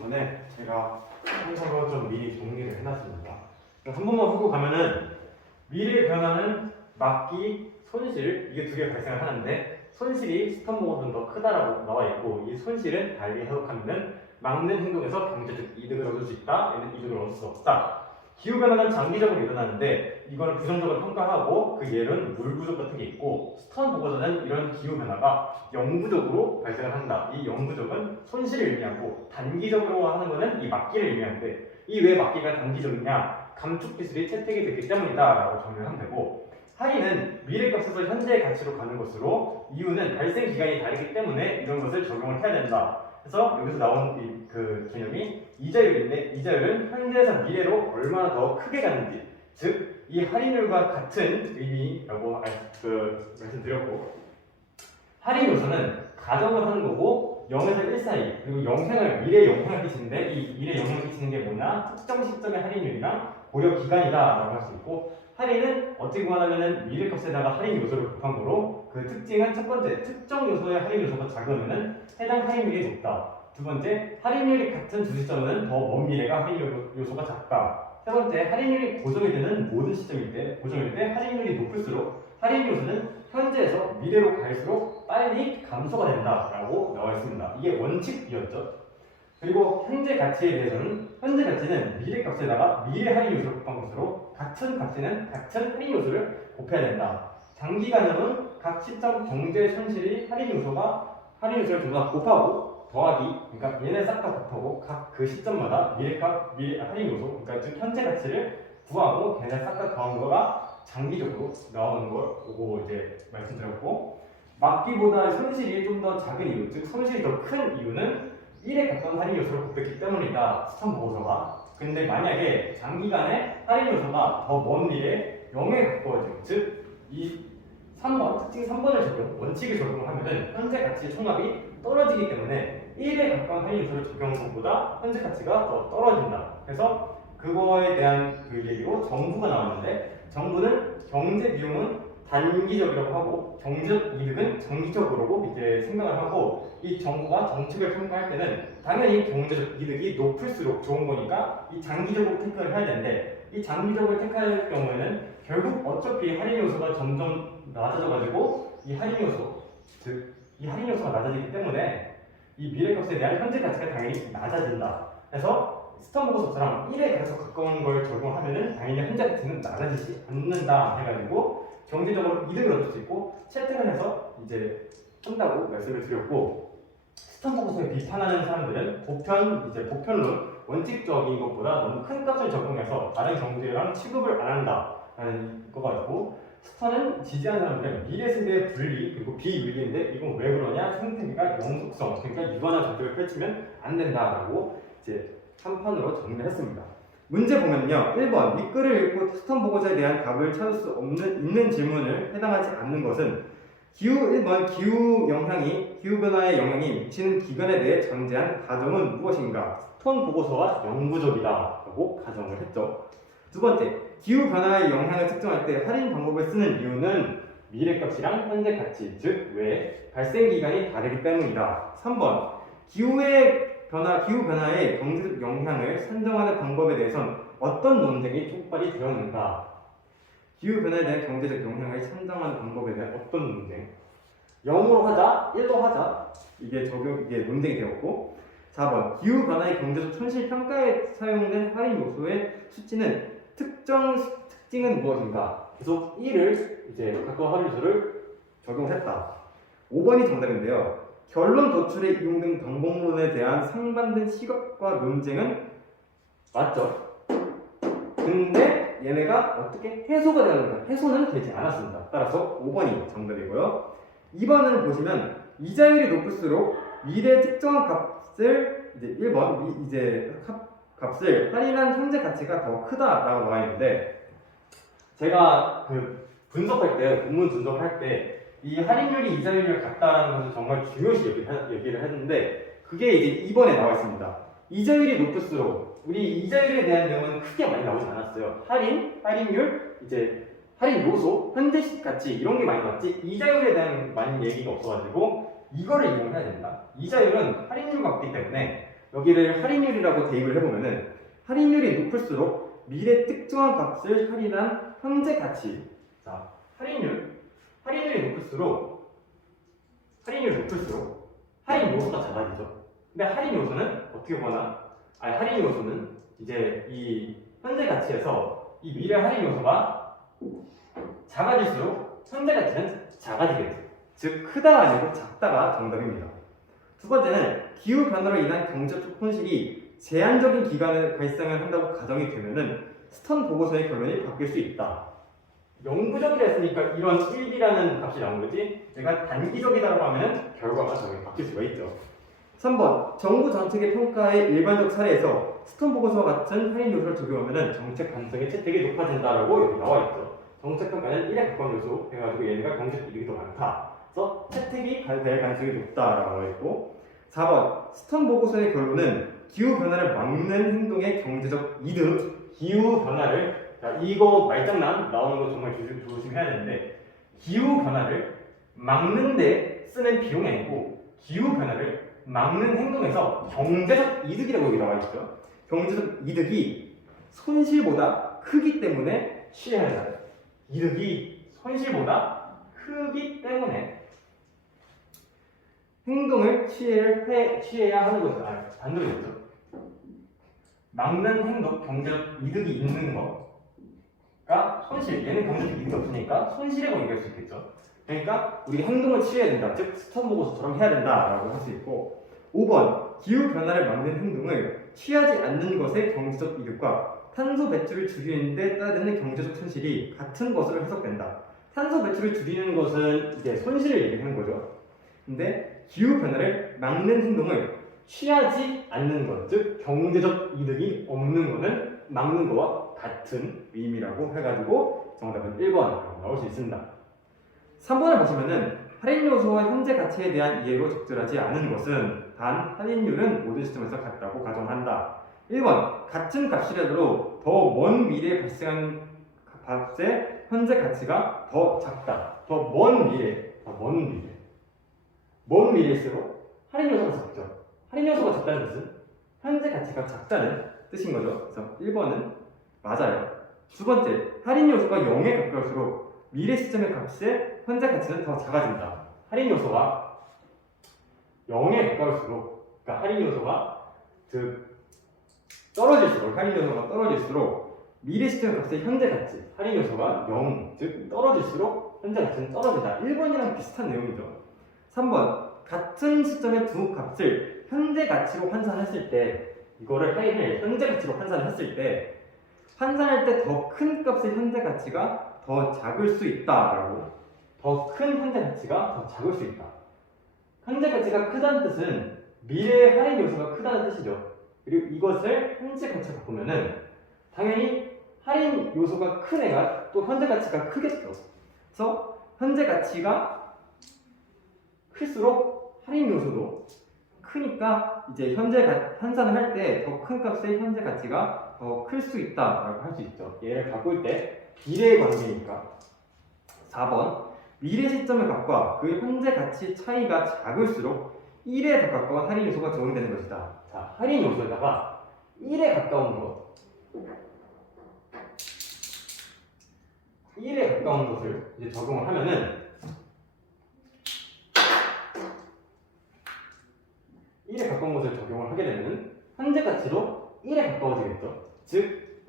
전에 제가 항상 좀 미리 정리를 해놨습니다. 한 번만 훑고 가면은 미래 변화는 막기, 손실 이게 두 개 발생을 하는데 손실이 스턴보고는 더 크다라고 나와 있고 이 손실은 달리 해석하면은 막는 행동에서 경제적 이득을 얻을 수 있다, 얘는 이득을 얻을 수 없다. 기후 변화는 장기적으로 일어나는데 이거는 부정적으로 평가하고 그 예는 물 부족 같은 게 있고 스턴 보고서는 이런 기후 변화가 영구적으로 발생을 한다. 이 영구적은 손실을 의미하고 단기적으로 하는 거는 이 막기를 의미하는데 이 왜 막기가 단기적이냐? 감축 기술이 채택이 됐기 때문이다라고 정리를 하면 되고 할인은 미래값에서 현재의 가치로 가는 것으로 이유는 발생 기간이 다르기 때문에 이런 것을 적용을 해야 된다. 그래서 여기서 나온 그 개념이 이자율인데 이자율은 현재에서 미래로 얼마나 더 크게 가는지 즉 이 할인율과 같은 의미라고 말씀드렸고 할인 요소는 가정을 하는 거고 0에서 1 사이 그리고 영향을 미래에 영향을 끼치는데 이 미래에 영향을 끼치는 게 뭐냐 특정 시점의 할인율이랑 고려 기간이다 라고 할 수 있고 할인은 어떻게 구하냐면은 미래값에다가 할인 요소를 곱한 거로 그 특징은 첫 번째 특정 요소의 할인 요소가 작으면은 해당 할인율이 높다. 두 번째 할인율이 같은 두 시점은 더 먼 미래가 할인 요소가 작다. 세 번째 할인율이 고정이 되는 모든 시점일 때 고정일 때 할인율이 높을수록 할인 요소는 현재에서 미래로 갈수록 빨리 감소가 된다라고 나와 있습니다. 이게 원칙이었죠. 그리고 현재 가치에 대해서는 현재 가치는 미래 값에다가 미래 할인 요소를 곱한 것으로 같은 값에는 같은 할인 요소를 곱해야 된다. 장기간으로는 각 시점 경제 손실이 할인 요소를 전부 다 곱하고 더하기 그러니까 얘네 싹 다 곱하고 각 그 시점마다 미래값 미래 할인 요소 그러니까 즉 현재 가치를 구하고 걔네 싹 다 더한 거가 장기적으로 나오는 걸 보고 이제 말씀드렸고 막기보다 손실이 좀 더 작은 이유 즉 손실이 더 큰 이유는 1에 가까운 할인 요소를 곱했기 때문이다. 스턴 보고서가. 근데 만약에 장기간의 할인 요소가 더 먼 미래에 0에 가까워지고 즉 이 3번 특징 3번을 적용 원칙을 적용하면은 현재 가치의 총합이 떨어지기 때문에 1에 가까운 할인 요소를 적용한 것보다 현재 가치가 더 떨어진다. 그래서 그거에 대한 그 얘기로 정부가 나왔는데 정부는 경제 비용은 단기적이라고 하고 경제적 이득은 장기적으로고 이제 생각을 하고 이 정부가 정책을 평가할 때는 당연히 경제적 이득이 높을수록 좋은 거니까 이 장기적으로 택하를 해야 되는데 이 장기적으로 택할 경우에는 결국 어차피 할인 요소가 점점 낮아져가지고 이 할인 요소 즉 이 할인 요소가 낮아지기 때문에 이 미래값에 대한 현재 가치가 당연히 낮아진다. 그래서 스턴 보고서처럼 1에 가서 가까운 걸 적용하면은 당연히 현재 가치는 낮아지지 않는다 해가지고 경제적으로 이득을 얻을 수 있고 채택을 해서 이제 한다고 말씀을 드렸고 스턴 보고서에 비판하는 사람들은 보편론 원칙적인 것보다 너무 큰 값을 적용해서 다른 경제랑 취급을 안 한다라는 거 가지고 스턴은 지지하는 사람들은 미래 세대의 분리 그리고 비윤리인데 이건 왜 그러냐 생태계가 영속성 그러니까 유관한 정책을 펼치면 안 된다라고 이제 한 판으로 정리를 했습니다. 문제 보면요 1번 밑글을 읽고 스턴 보고서에 대한 답을 찾을 수 있는 질문을 해당하지 않는 것은 1번 기후 변화의 영향이 미치는 기간에 대해 전제한 가정은 무엇인가? 스턴 보고서가 영구적이다라고 가정을 했죠. 두 번째, 기후 변화의 영향을 측정할 때 할인 방법을 쓰는 이유는 미래값이랑 현재 가치, 즉 왜 발생 기간이 다르기 때문이다. 3번, 기후 변화의 경제적 영향을 산정하는 방법에 대해서는 어떤 논쟁이 촉발이 되었는가? 기후 변화에 대한 경제적 영향을 산정하는 방법에 대한 어떤 논쟁? 0으로 하자, 1로 하자. 이게 논쟁이 되었고 4번, 기후 변화의 경제적 손실 평가에 사용된 할인 요소의 수치는 특징은 무엇인가? 계속 1을 이제 가까운 할인 요소를 적용했다. 5번이 정답인데요. 결론 도출에 이용된 방법론에 대한 상반된 시각과 논쟁은 맞죠? 근데 얘네가 어떻게 해소가 되는가? 해소는 되지 않았습니다. 따라서 5번이 정답이고요. 2번을 보시면 이자율이 높을수록 미래 특정한 값을 이제 1번 값을 할인한 현재 가치가 더 크다라고 나와 있는데 제가 그 본문 분석할 때 이 할인율이 이자율이랑 같다라는 것을 정말 중요시 얘기를 했는데 그게 이제 2번에 나와 있습니다. 이자율이 높을수록 우리 이자율에 대한 내용은 크게 많이 나오지 않았어요. 할인율, 이제 할인 요소, 현재 가치 이런 게 많이 나왔지 이자율에 대한 많은 얘기가 없어가지고 이거를 이용해야 된다. 이자율은 할인율과 같기 때문에 여기를 할인율이라고 대입을 해보면은 할인율이 높을수록 미래 특정한 값을 할인한 현재 가치. 자, 할인율이 높을수록 할인 요소가 작아지죠. 근데 할인 요소는 어떻게 보나? 할인 요소는 이제 이 현재 가치에서 이 미래 할인 요소가 작아질수록 현재 가치는 작아지게 돼요. 즉 크다가 아니고 작다가 정답입니다. 두 번째는 기후 변화로 인한 경제적 손실이 제한적인 기간에 발생을 한다고 가정이 되면은 스턴 보고서의 결론이 바뀔 수 있다. 영구적이라 했으니까 이런 1이라는 값이 나온 거지. 내가 단기적이다라고 하면은 결과가 저게 바뀔 수가 있죠. 3번 정부 정책의 평가의 일반적 사례에서 스턴 보고서와 같은 할인 요소를 적용하면은 정책 가능성의 채택이 높아진다라고 여기 나와 있죠. 정책 평가는 1에 가까운 요소 해가지고 얘네가 경제적 이득이 더 많다. 그래서 채택이 될 가능성이 높다라고 나와 있고 4번 스턴 보고서의 결론은 기후 변화를 막는 행동의 경제적 이득. 기후 변화를 이거 말장난 나오는 거 정말 조심해야 되는데 기후 변화를 막는데 쓰는 비용이 아니고 기후 변화를 막는 행동에서 경제적 이득이라고 여기 나와 있죠. 경제적 이득이 손실보다 크기 때문에 취해야 한다. 이득이 손실보다 크기 때문에 행동을 취해야 하는 것이다. 반대로 됐죠. 막는 행동, 경제적 이득이 있는 거가 손실. 얘는 경제적 이득이 없으니까 손실이라고 얘기할 수 있겠죠. 그러니까 우리가 행동을 취해야 된다. 즉 스턴 보고서처럼 해야 된다라고 할 수 있고 5번 기후 변화를 막는 행동을 취하지 않는 것의 경제적 이득과 탄소 배출을 줄이는 데 따르는 경제적 손실이 같은 것으로 해석된다. 탄소 배출을 줄이는 것은 이제 손실을 얘기하는 거죠. 근데 기후 변화를 막는 행동을 취하지 않는 것, 즉 경제적 이득이 없는 것은 막는 것과 같은 의미라고 해가지고 정답은 1번으로 나올 수 있습니다. 3번을 보시면은 할인 요소와 현재 가치에 대한 이해로 적절하지 않은 것은 단 할인율은 모든 시점에서 같다고 가정한다. 1번 같은 값이라도 더 먼 미래에 발생한 값의 현재 가치가 더 작다. 더 먼 미래일수록 할인 요소가 작죠. 할인 요소가 작다는 뜻은 현재 가치가 작다는 뜻인 거죠. 그래서 1번은 맞아요. 두 번째, 할인 요소가 0에 가까울수록 미래 시점의 값의 현재 가치는 더 작아진다. 할인 요소가 0에 가까울수록, 그러니까 할인 요소가 떨어질수록 미래 시점의 값의 현재 가치, 할인 요소가 0, 즉 떨어질수록 현재 가치는 떨어진다. 1번이랑 비슷한 내용이죠. 3번, 같은 시점의 두 값을 현재 가치로 환산했을 때, 이거를 할인을 현재 가치로 환산했을 때, 환산할 때 더 큰 값의 현재 가치가 더 작을 수 있다라고. 더 큰 현재 가치가 더 작을 수 있다. 현재 가치가 크다는 뜻은 미래의 할인 요소가 크다는 뜻이죠. 그리고 이것을 현재 가치로 바꾸면은 당연히 할인 요소가 큰 애가 또 현재 가치가 크겠죠. 그래서 현재 가치가 클수록 할인 요소도 크니까 이제 현재 환산을 할 때 더 큰 값의 현재 가치가 더 클 수 있다라고 할 수 있죠. 얘를 바꿀 때 미래의 관계니까. 4번 미래 시점의 값과 그 현재 가치 차이가 작을수록 1에 더 가까운 할인 요소가 적용되는 것이다. 자, 할인 요소에다가 1에 가까운 것, 1에 가까운 것을 이제 적용을 하면은 1에 가까운 것을 적용을 하게 되면 현재 가치로 1에 가까워지겠죠. 즉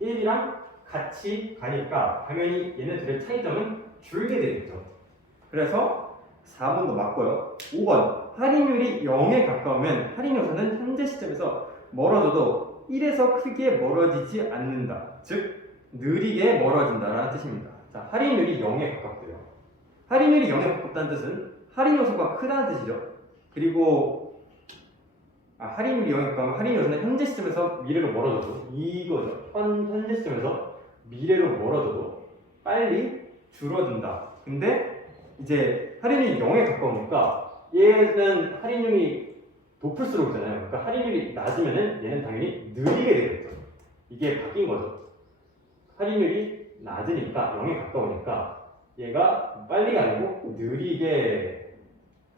1이랑 같이 가니까 당연히 얘네들의 차이점은 줄게 되겠죠. 그래서 4번도 맞고요. 5번 할인율이 0에 가까우면 할인 요소는 현재 시점에서 멀어져도 1에서 크게 멀어지지 않는다. 즉 느리게 멀어진다라는 뜻입니다. 자, 할인율이 0에 가깝대요. 할인율이 0에 가깝다는 뜻은 할인 요소가 크다는 뜻이죠. 그리고 할인율이 0에 가까우면 할인 요소는 현재 시점에서 미래로 멀어져도 이거죠. 현재 시점에서 미래로 멀어져도 빨리 줄어든다. 근데 이제 할인율이 0에 가까우니까 얘는 할인율이 높을수록 오잖아요. 그러니까 할인율이 낮으면은 얘는 당연히 느리게 되겠죠. 이게 바뀐 거죠. 할인율이 낮으니까 0에 가까우니까 얘가 빨리가 아니고 느리게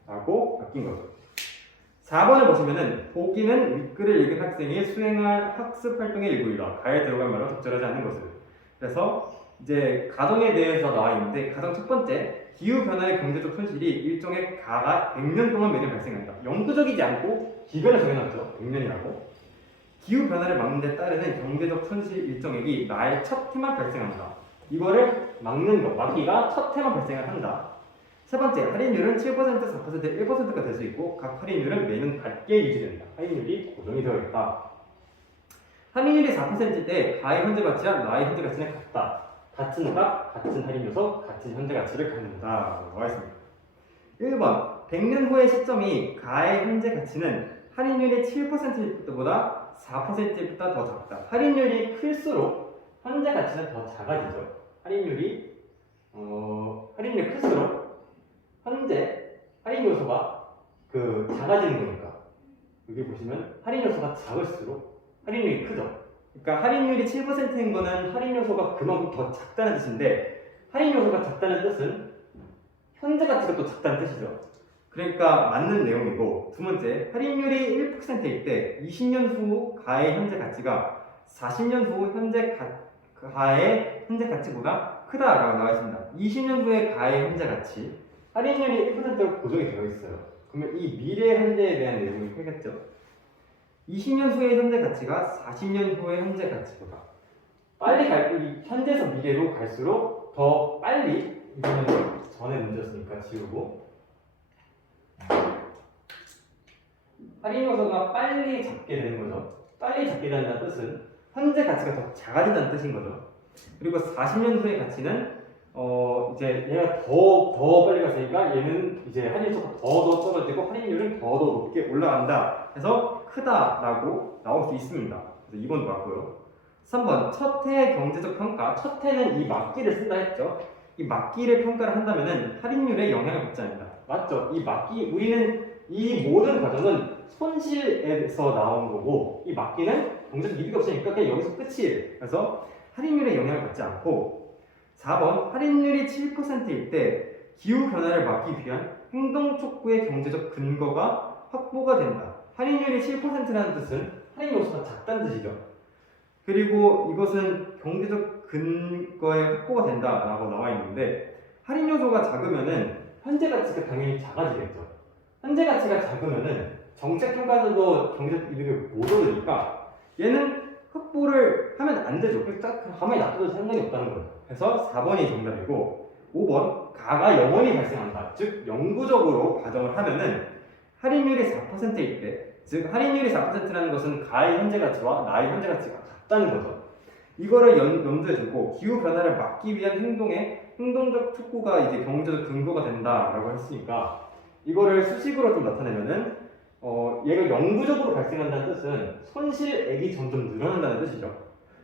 라고 바뀐 거죠. 4번을 보시면은 보기는 윗글을 읽은 학생이 수행할 학습 활동의 일부이다. 가에 들어간 말로 적절하지 않는 것을. 그래서 이제 가정에 대해서 나와 있는데 가정 첫 번째 기후 변화의 경제적 손실이 일종의 가가 100년 동안 매년 발생한다. 영구적이지 않고 기간을 정해놨죠. 100년이라고. 기후 변화를 막는 데 따르는 경제적 손실 일정액이 나의 첫 해만 발생한다. 이거를 막는 거, 막기가 첫 해만 발생을 한다. 세 번째, 할인율은 7%, 4%, 1%가 될 수 있고 각 할인율은 매년 같게 유지된다. 할인율이 고정이 되어 있다. 할인율이 4%일 때 가의 현재 가치와 나의 현재 가치는 같다. 같은 값, 같은 할인 요소, 같은 현재 가치를 갖는다. 라고 하겠습니다. 1번, 100년 후의 시점이 가의 현재 가치는 할인율이 7%일 때보다 4%일 때보다 더 작다. 할인율이 클수록 현재 가치는 더 작아지죠. 할인율이 클수록 현재 할인 요소가 작아지는 거니까 여기 보시면 할인 요소가 작을수록 할인율이 크죠. 그러니까 할인율이 7%인 거는 할인 요소가 그만큼 더 작다는 뜻인데 할인 요소가 작다는 뜻은 현재 가치가 또 작다는 뜻이죠. 그러니까 맞는 내용이고 두 번째, 할인율이 1%일 때 20년 후 가의 현재 가치가 40년 후 가의 현재 가치보다 크다라고 나와 있습니다. 20년 후의 가의 현재 가치 할인율이 1%로 고정이 되어 있어요. 그러면 이 미래 현재에 대한 내용이 크겠죠. 20년 후의 현재 가치가 40년 후의 현재 가치보다 빨리 현재에서 미래로 갈수록 더 빨리, 이거는 전에 문제였으니까 지우고, 할인 요소가 빨리 잡게 되는 거죠. 빨리 잡게 된다는 뜻은 현재 가치가 더 작아진다는 뜻인 거죠. 그리고 40년 후의 가치는 이제 얘가 더 빨리 갔으니까 얘는 이제 할인 요소가 더 떨어지고 할인율은 더 높게 올라간다. 해서 크다라고 나올 수 있습니다. 그래서 2번도 맞고요. 3번, 첫 해의 경제적 평가. 첫 해는 이 막기를 쓴다 했죠. 이 막기를 평가를 한다면은 할인율에 영향을 받지 않는다. 맞죠? 이 막기, 우리는 이 모든 과정은 손실에서 나온 거고 이 막기는 경제적 이득이 없으니까 그냥 여기서 끝이에요. 그래서 할인율에 영향을 받지 않고 4번, 할인율이 7%일 때 기후 변화를 막기 위한 행동 촉구의 경제적 근거가 확보가 된다. 할인율이 7%라는 뜻은 할인 요소가 작다는 뜻이죠. 그리고 이것은 경제적 근거에 확보가 된다라고 나와 있는데 할인 요소가 작으면은 현재 가치가 당연히 작아지겠죠. 현재 가치가 작으면은 정책 평가에서도 경제적 이득을 못 얻으니까 얘는 확보를 하면 안 되죠. 그래서 딱 가만히 놔둬도 상관이 없다는 거예요. 그래서 4번이 정답이고 5번, 가가 영원히 발생한다. 즉 영구적으로 가정을 하면은 할인율이 4%일 때, 즉 할인율이 4%라는 것은 가의 현재 가치와 나의 현재 가치가 같다는 거죠. 이거를 염두에 두고 기후 변화를 막기 위한 행동적 촉구가 이제 경제적 근거가 된다라고 했으니까 이거를 수식으로 좀 나타내면은 얘가 영구적으로 발생한다는 뜻은 손실액이 점점 늘어난다는 뜻이죠.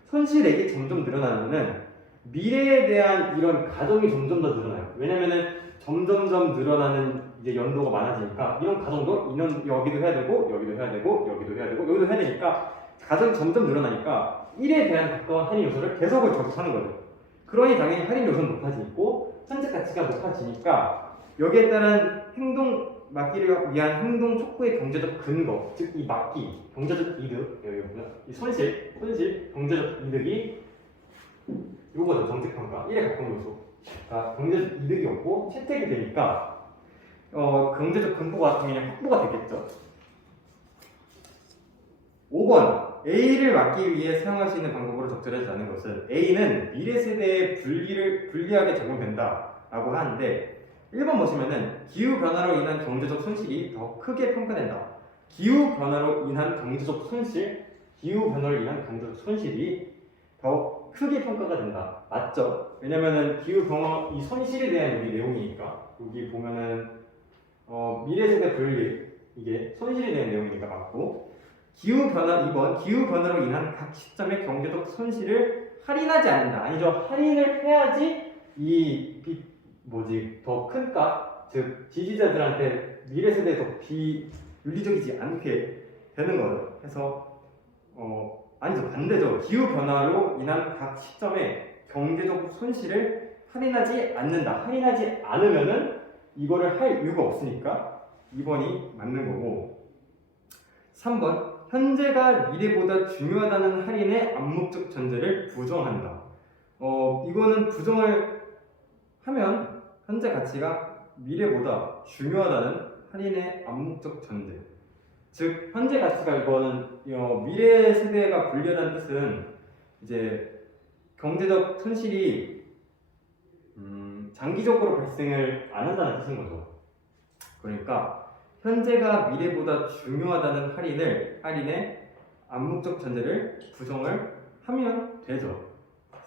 손실액이 점점 늘어나면은 미래에 대한 이런 가정이 점점 더 늘어나요. 왜냐면은 점점점 늘어나는 이제 연도가 많아지니까 이런 가정도 여기도 해야 되고 여기도 해야 되고 여기도 해야 되고 여기도 해야 되니까 가정이 점점 늘어나니까 1에 대한 가까운 할인 요소를 계속을 저축하는 거죠. 그러니 당연히 할인 요소는 높아지고 현재 가치가 높아지니까 여기에 따른 행동 막기를 위한 행동 촉구의 경제적 근거, 즉 이 막기, 경제적 이득, 여기 보면 이 손실, 경제적 이득이 이거죠. 정책 평가 1에 가까운 요소가 경제적 이득이 없고 채택이 되니까 경제적 근거가 당연히 확보가 되겠죠. 5번, A를 막기 위해 사용할 수 있는 방법으로 적절하지 않은 것은 A는 미래 세대에 불리하게 적용된다라고 하는데 1번 보시면은 기후 변화로 인한 경제적 손실이 더 크게 평가된다. 기후 변화로 인한 경제적 손실이 더 크게 평가가 된다. 맞죠? 왜냐면은 기후 변화 이 손실에 대한 우리 내용이니까 여기 보면은 미래 세대 분리 이게 손실에 대한 내용이니까 맞고 기후 변화로 인한 각 시점의 경제적 손실을 할인하지 않는다. 아니죠. 할인을 해야지 더 큰 값, 즉 지지자들한테 미래 세대에 더 윤리적이지 않게 되는 거예요. 해서 아니죠, 반대죠. 기후 변화로 인한 각 시점에 경제적 손실을 할인하지 않는다. 할인하지 않으면은 이거를 할 이유가 없으니까 2번이 맞는 거고, 3번 현재가 미래보다 중요하다는 할인의 암묵적 전제를 부정한다. 이거는 부정을 하면 현재 가치가 미래보다 중요하다는 할인의 암묵적 전제. 즉 현재 가치가, 이거는 미래 세대가 불리하다는 뜻은 이제 경제적 손실이 장기적으로 발생을 안 한다는 뜻인 거죠. 그러니까 현재가 미래보다 중요하다는 할인의 암묵적 전제를 부정을 하면 되죠.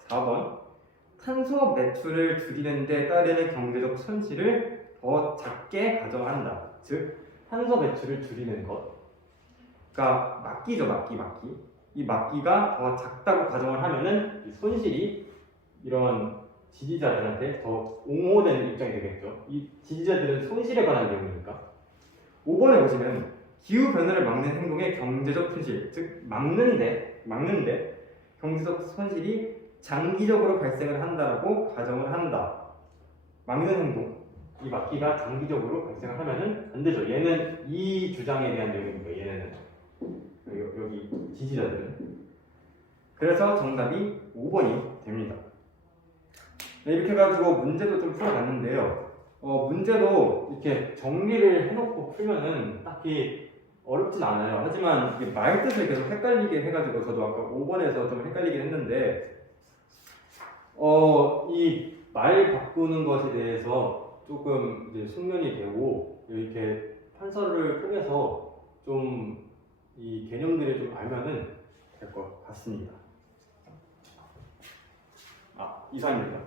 4번 탄소 매출을 줄이는 데 따르는 경제적 손실을 더 작게 가정한다. 즉 탄소 배출을 줄이는 것, 그러니까 막기죠. 막기. 이 막기가 더 작다고 가정을 하면은 이 손실이 이런 지지자들한테 더 옹호되는 입장이 되겠죠. 이 지지자들은 손실에 관한 내용이니까. 5번에 보시면 기후 변화를 막는 행동의 경제적 손실, 즉 막는데 경제적 손실이 장기적으로 발생을 한다라고 가정을 한다. 막는 행동, 이 막기가 장기적으로 발생을 하면은 안 되죠. 얘는 이 주장에 대한 내용입니다. 얘는 여기 지지자들은. 그래서 정답이 5번이 됩니다. 네, 이렇게 해가지고 문제도 좀 풀어봤는데요. 문제도 이렇게 정리를 해놓고 풀면은 딱히 어렵진 않아요. 하지만 이게 말 뜻을 계속 헷갈리게 해가지고 저도 아까 5번에서 좀 헷갈리긴 했는데, 이 말 바꾸는 것에 대해서 조금 이제 숙련이 되고 이렇게 판서를 통해서 좀 이 개념들을 좀 알면은 될 것 같습니다. 이상입니다.